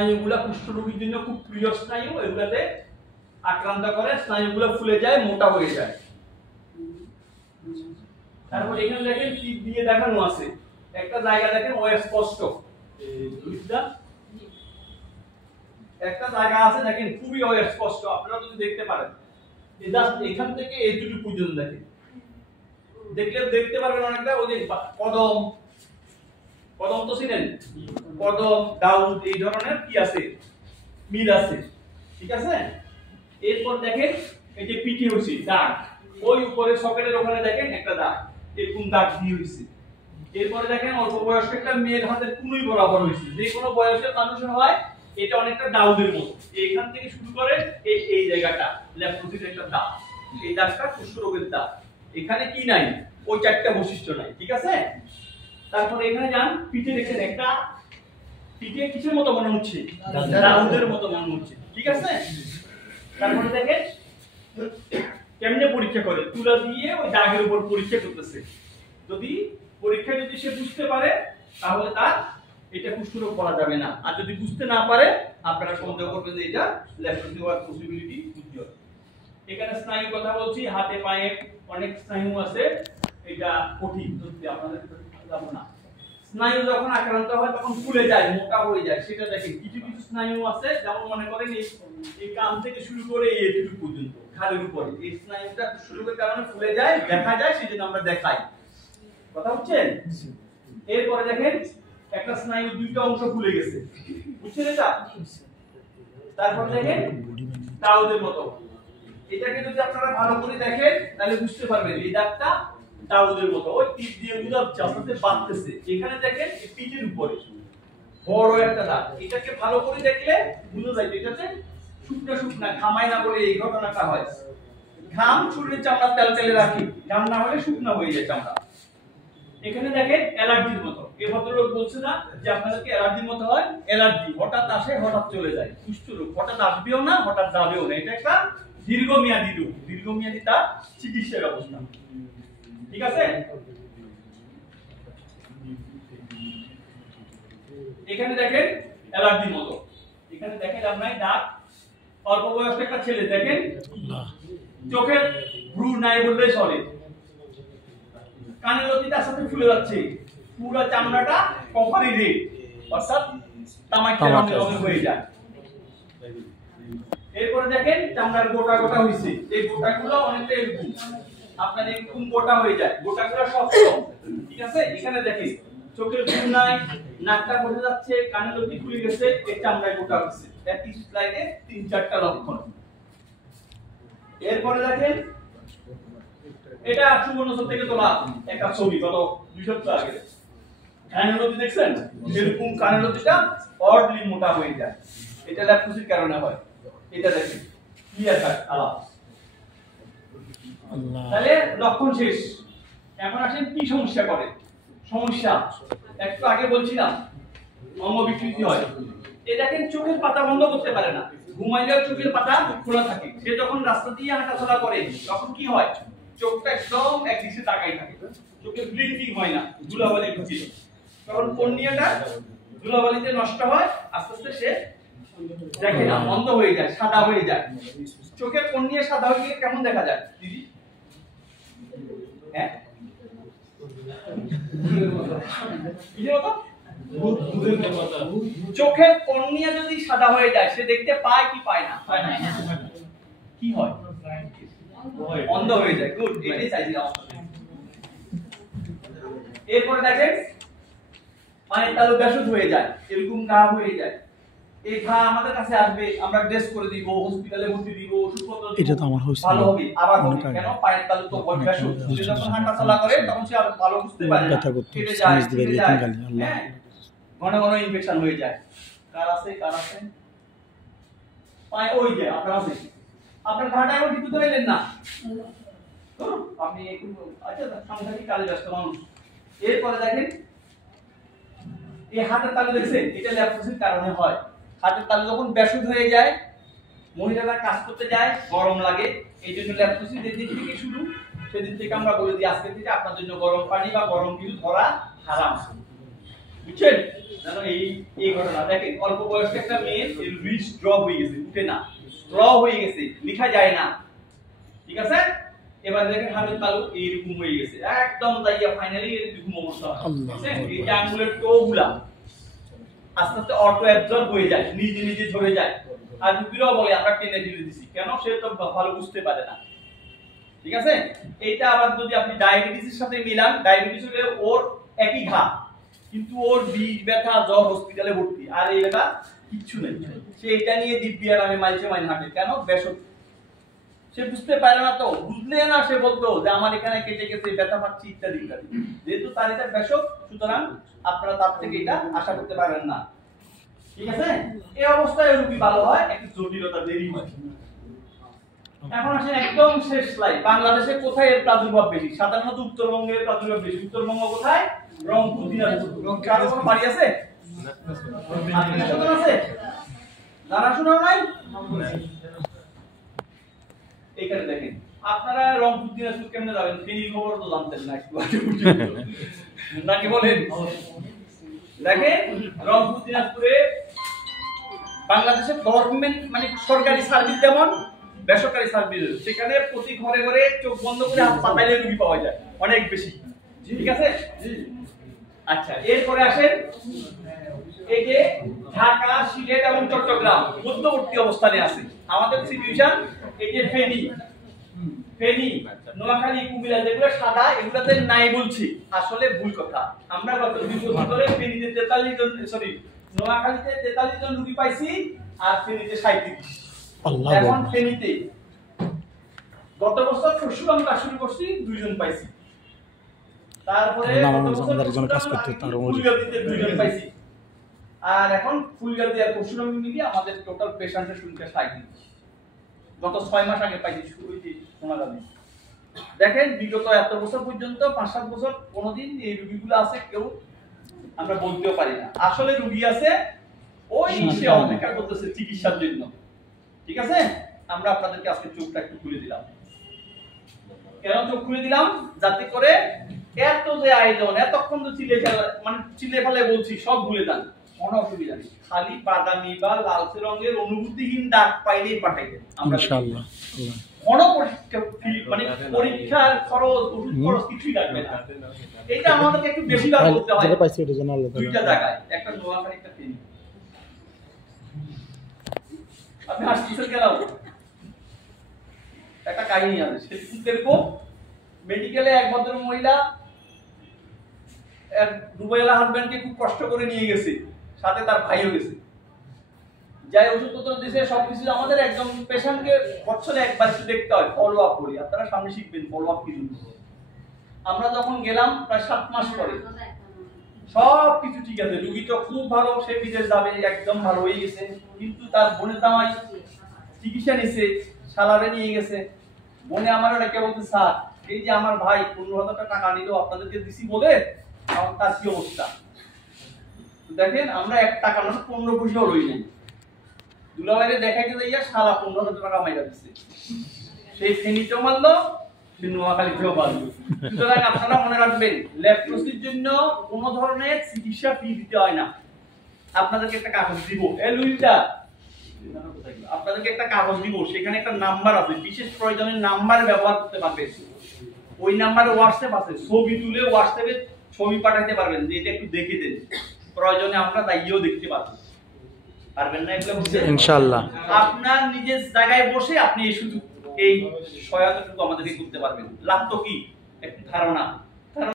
স্নায়ুগুলা কুষ্ঠরোগীর জন্য খুব প্রিয় স্নায়ু, এগুলাতে আক্রান্ত করে স্নায়ুগুলো ফুলে যায়, মোটা হয়ে যায়। তারপর এখানে দেখেন টিপ দিয়ে দেখানো আছে, একটা জায়গা দেখেন অস্পষ্ট, একটা জায়গা আছে দেখেন খুবই অস্পষ্ট, আপনারা যদি দেখতে পারেন এখান থেকে এইটুকু পর্যন্ত দেখেন, দেখলে দেখতে পারবেন অনেকটা ওই যে কদম, কদম তো চিনেন, কদম দাউদ এই ধরনের কি আছে, মিল আছে, ঠিক আছে। এরপর দেখেন এই যে পিটি হইছে দাগ, ওই উপরে সকেটের ওখানে দেখেন একটা দাগ, এরকম দাগ দিয়ে হইছে। এরপরে দেখেন অল্প বয়স্ক একটা মেয়ের হাতের কুনুই বরাবর হইছে, যে কোনো বয়সের মানুষের হয়, এটা অনেকটা দাউদের মতো, এইখান থেকে শুরু করে এই জায়গাটা লেপ্রোসিস একটা দাগ, এই দাগটা কুষ্ঠরোগের দাগ। এখানে কি নাই, ওই চারটা বৈশিষ্ট্য নাই, ঠিক আছে। তারপর এখানে যান, পিঠে দেখেন একটা, পিঠে কিসের মতো মনে হচ্ছে, দাউদের মতো মনে হচ্ছে, ঠিক আছে। তারপরে দেখেন কেমনে পরীক্ষা করে, তুলা দিয়ে ওই দাগের উপর পরীক্ষা করতেছে, যদি পরীক্ষায় যদি সে বুঝতে পারে তাহলে তার এটা কুষ্ঠরোগ বলা যাবে না, আর যদি বুঝতে না পারে আপনারা সন্দেহ করবেন যে এটা লেপ্রোসি হওয়ার পসিবিলিটি উজ্জ্বল। এখানে স্নায়ুর কথা বলছি, হাতে পায়ে অনেক স্নায়ু আছে, এটা কঠিন ধরতে আপনাদের যাব না। স্নায়ু যখন আক্রান্ত হয় তখন ফুলে যায়, মোটা হয়ে যায়, সেটা দেখেন কিছু কিছু স্নায়ু আছে, যেমন মনে করেন এই কান থেকে শুরু করে এইটুকু পর্যন্ত ঘাড়ের উপরে, এই স্নায়ুটা কুষ্ঠরোগের কারণে ফুলে যায়, দেখা যায়, সেজন্য আমরা দেখাই, কথা বুঝছেন। এরপরে দেখেন একটা স্নায়ু দুইটা অংশ ফুলে গেছে, বুঝছেন এটা। তারপর দেখেন দাউদের মতো, এটাকে যদি আপনারা ভালো করে দেখেন তাহলে বুঝতে পারবেন এই দাগটা দাউদের মতো, ওই টিপ দিয়ে বুঝাচ্ছে আপনাদের বাঁধতেছে। এখানে দেখেন এই পিঠের উপরে বড় একটা দাগ, এটাকে ভালো করে দেখলে বুঝা যায় এটাতে শুকনা শুকনা ঘামাই না বলে এই ঘটনাটা হয়। ঘাম শরীরের চামড়া তেল তেলে রাখি, ঘাম না হলে শুকনা হয়ে যায় চামড়া। এখানে দেখেন অ্যালার্জির মতো, এই ভদ্রলোক বলছে না যে আপনাদেরকে অ্যালার্জির মতো হয়, অ্যালার্জি হঠাৎ আসে হঠাৎ চলে যায়, কুষ্ঠরোগ হঠাৎ আসবেও না হঠাৎ যাবেও না, এটা একটা দীর্ঘমেয়াদী রোগ, দীর্ঘমেয়াদী তার চিকিৎসার অবস্থা, ঠিক আছে। এখানে দেখেন অ্যালার্জির মতো, এখানে দেখেন আপনার দাগ, অল্প বয়স্ক একটা ছেলে দেখেন চোখের ভ্রু নাই বললে চলে, কানের লতিটার সাথে ফুলে যাচ্ছে, পুরো চামড়াটা কপারি রেড অর্থাৎ তামাকটা রঙের হয়ে যায়। এরপরে দেখেন চামড়ার গোটা গোটা হইছে, এই গোটাগুলো অনেকটা এরকম আপনার এরকম গোটা হয়ে যায়, গোটাগুলো শক্ত, ঠিক আছে। এখানে দেখেন চোখের ভ্রু নাই, নাকটা বসে যাচ্ছে, কানের লতি ফুলে গেছে, এই চামড়ায় গোটা হচ্ছে, একই স্লাইডে 3-4টা লক্ষণ। এরপরে দেখেন এটা সুবর্ণচর থেকে তোলা একটা ছবি, গত 2 সপ্তাহ আগে, কানের লতি দেখছেন, এরকম কানের লতিটা অডলি মোটা হয়ে যায়, এটা ল্যাপ্রোসির কারণে হয়। এটা দেখেন ক্লিয়ার কাট আলাপ, তাহলে লক্ষণ শেষ। এখন আসেন কি সমস্যা করে, সমস্যা একটু আগে বলছিলাম অঙ্গবিকৃতি হয়, এই দেখেন চোখের পাতা বন্ধ করতে পারে না, ঘুমাইলেও চোখের পাতা খোলা থাকে, সে যখন রাস্তা দিয়ে হাঁটাচলা করে তখন কি হয়, চোখটা একদম একদিকে তাকাই থাকে, চোখে ব্লিঙ্কিং হয় না, ধুলাবালি ঢুকিয়ে, তখন কর্নিয়াটা ধুলাবালিতে নষ্ট হয়, আস্তে আস্তে সে দেখে না, বন্ধ হয়ে যায়, সাদা হয়ে যায়। চোখের কর্নিয়া সাদা হয়ে গেলে কেমন দেখা যায় দিদি, হ্যাঁ চোখের কর্নিয়া যদি সাদা হয়ে যায় সে দেখতে পায় কি পায় না, কি হয়, অন্ধ হয়ে যায়। গুড, এটাই চাইছিলাম। এরপরে দেখেন পায়ের তালু বেসুদ হয়ে যায়, এরকম ঘা হয়ে যায়, এই ঘা আমাদের কাছে আসবে, আমরা ড্রেস করে দিব, হসপিটালে ভর্তি দিব, ওষুধপত্র দিব, এটা তো আমার হইছে, ভালো হবে, আবার হবে কেন, পায়ের তালু তো বেসুদ, সে যখন হাঁটাচলা করে তখন সে আর ভালো বুঝতে পারে না, কেটে যায়, হ্যাঁ, ঘন ঘন ইনফেকশন হয়ে যায়। কার আছে পায়ে, ওই যে আপনার আছে, আপনার ঘাটা এখন কিছু ধরেলেন না, আপনি আচ্ছা সাংঘাতিক কাজে ব্যস্ত মানুষ। এরপরে দেখেন এই হাতের তালু দেখছেন, এটা ল্যাপ্রোসির কারণে হয়। হাতের তালু যখন বেসুদ হয়ে যায়, মহিলারা কাজ করতে যায়, গরম লাগে, এই জন্য ল্যাপ্রোসি যেদিন থেকে শুরু সেদিন থেকে আমরা বলে দিই আজকে থেকে আপনার জন্য গরম পানি বা গরম কিছু ধরা হারাম, বুঝছেন? জানো এই ঘটনা দেখেন, অল্প বয়স্ক একটা মেয়ে রিচ ড্রপ হয়ে গেছে, উঠে না, ড্র হয়ে গেছে, লেখা যায় না, ঠিক আছে? এবার দেখেন হামিদ তালু এইরকম হয়ে গেছে, একদম দাইয়া ফাইনালি এরকম অবস্থা। বুঝছেন? এই যে আঙ্গুলের টোগুলা আস্তে আস্তে অটো অ্যাবজর্ব হয়ে যায়, নিজে নিজে ঝরে যায়। আর রুগীরাও বলে আমরা টেনে ঢেলে দিছি, কেন? সে তো ভালো বুঝতে পারে না, ঠিক আছে? এটা আবার যদি আপনি ডায়াবেটিসের সাথে মিলান, ডায়াবেটিস হলে ওর একই ঘা, কিন্তু ওর বিষ ব্যথা জ্বর হসপিটালে ভর্তি, আর এই ব্যথা কিচ্ছু নেই। সে এটা নিয়ে দিব্যি আর আমি মাইলছে মাইল হাঁটে, কেন? বেশক সে বুঝতে পারে না, তো বুঝলে না সে বলতো যে আমার এখানে কেটে গেছে, ব্যথা পাচ্ছি, ইত্যাদি ইত্যাদি। যেহেতু তার এটা বেশক, সুতরাং আপনারা তার থেকে এটা আশা করতে পারেন না, ঠিক আছে? এই অবস্থায় রোগী ভালো হয়, একটু জটিলতা দেরি হয়। এখন আসেন একদম শেষ স্লাইড। বাংলাদেশে কোথায় এর প্রাদুর্ভাব বেশি? সাধারণত উত্তরবঙ্গের প্রাদুর্ভাব বেশি। উত্তরবঙ্গ কোথায়? রংপুর, দিনাজপুর। কারো কোনো বাড়ি আছে? আছে? জানাশোনা নাই? এখানে দেখেন, আপনারা রংপুর দিনাজপুর কেমনে যাবেন? ফেনীর খবর তো জানতেন না একটু আগে নাকি বলেন? দেখেন রংপুর দিনাজপুরে বাংলাদেশের গভর্নমেন্ট মানে সরকারি সার্ভিস যেমন বেসরকারি সার্ভিস, সেখানে প্রতি ঘরে ঘরে চোখ বন্ধ করে হাসপাতালে রোগী পাওয়া যায় অনেক বেশি, ঠিক আছে? আচ্ছা, এরপরে আসেন এই যে ঢাকা, সিলেট এবং চট্টগ্রাম মধ্যবর্তী অবস্থানে আছে আমাদের সিচুয়েশন। এই যে ফেনী, নোয়াখালী, কুমিল্লা যেগুলো সাদা, এগুলাতে নাই বলছি, আসলে ভুল কথা। আমরা গত 2 বছর ধরে ফেনীতে 43 জন, সরি নোয়াখালীতে 43 জন রোগী পাইছি, আর ফেনীতে 37। এখন ফেনীতে গত বছর পরশুরাম কাজ শুরু করছি, 2 জন পাইছি। তারপরে ফুলগাজীতে 2 জন পাইছি, আর এখন ফুলগাজী আর পরশুরাম মিলিয়ে আমাদের টোটাল পেশেন্টের সংখ্যা 37। গত 6 মাস আগে পাইছি শুরুতে সোনাগাজী। দেখেন বিগত এত বছর পর্যন্ত 5-7 বছর কোনদিন এই রোগীগুলো আছে কেউ আমরা বলতেও পারি না। আসলে রোগী আছে, ওই সে অপেক্ষা করতেছে চিকিৎসার জন্য, ঠিক আছে? আমরা আপনাদেরকে আজকে চোখটা একটু খুলে দিলাম। কেন চোখ খুলে দিলাম? যাতে করে এত যে আয়োজন, এতক্ষণ তো চিলে ফেলে বলছি, সব ভুলে যান, কোনো অসুবিধা নেই। খালি বাদামি বা লালচে রঙের অনুভূতিহীন দাগ পাইলেই পাঠাইবেন ইনশাআল্লাহ। কোনো পরীক্ষা মানে পরীক্ষার খরচ, ওষুধ খরচ কিছুই লাগবে না। এটা আমাদেরকে একটু বেশি বার করতে হয়। যেটা পাইছি এটা জানা আলাদা, দুইটা জায়গায়, একটা নোয়াখালী, একটা ফেনী। আপনি হাসতেছেন কেন? একটা কাহিনী আছে, সেরকম মেডিকেলে এক ভদ্র মহিলা এক দুবাইলা হাজবেন্ডকে খুব কষ্ট করে নিয়ে গেছে, সাথে তার ভাইও গেছে। যাই ওষুধপত্র দিয়েছে, সবকিছু। আমাদের একদম পেশেন্টকে বছরে একবার একটু দেখতে হয়, ফলো আপ করি। আপনারা সামনে শিখবেন ফলো আপ কি জিনিস। আমরা যখন গেলাম প্রায় 7 মাস পরে, সব কিছু ঠিক আছে, রোগী তো খুব ভালো, সে বিদেশ যাবে, একদম ভালো হয়ে গেছে। কিন্তু তার বোনের জামাই চিকিৎসা নিছে, সালারে নিয়ে গেছে। বোনে আমার ডেকে বলতে, স্যার এই যে আমার ভাই 15,000 টাকা নিল, আপনাদেরকে দিছি বলে, তার কি অবস্থা? দেখেন আমরা 1 টাকা না 15 পয়সাও লই নাই। দুলাভাইরে দেখাইতে যাইয়া শালা 15,000 টাকা মাইরা দিচ্ছে। সেই ফেনীতেও মারলো, সে নোয়াখালীতেও মারলো। সুতরাং আপনারা মনে রাখবেন, লেপ্রোসির জন্য কোনো ধরনের চিকিৎসা ফি দিতে হয় না। আপনাদেরকে একটা কাগজ দিব, লুইটা আপনাদেরকে একটা কাগজ দিব, সেখানে একটা নাম্বার আছে, বিশেষ প্রয়োজনের নাম্বার ব্যবহার করতে পারবেন। ওই নাম্বারে হোয়াটসঅ্যাপ আছে, ছবি তুলে হোয়াটসঅ্যাপে ছবি পাঠাতে পারবেন যে এটা একটু দেখে দেন, প্রয়োজনে আমরা দাইও দেখতে পারবো। পারবেন না এগুলো বলতে? ইনশাআল্লাহ আপনার নিজের জায়গায় বসে আপনি এই শুধু এই সহায়তাটুকু আমাদেরকে করতে পারবেন। লাভ তো কি? একটু ধারণা।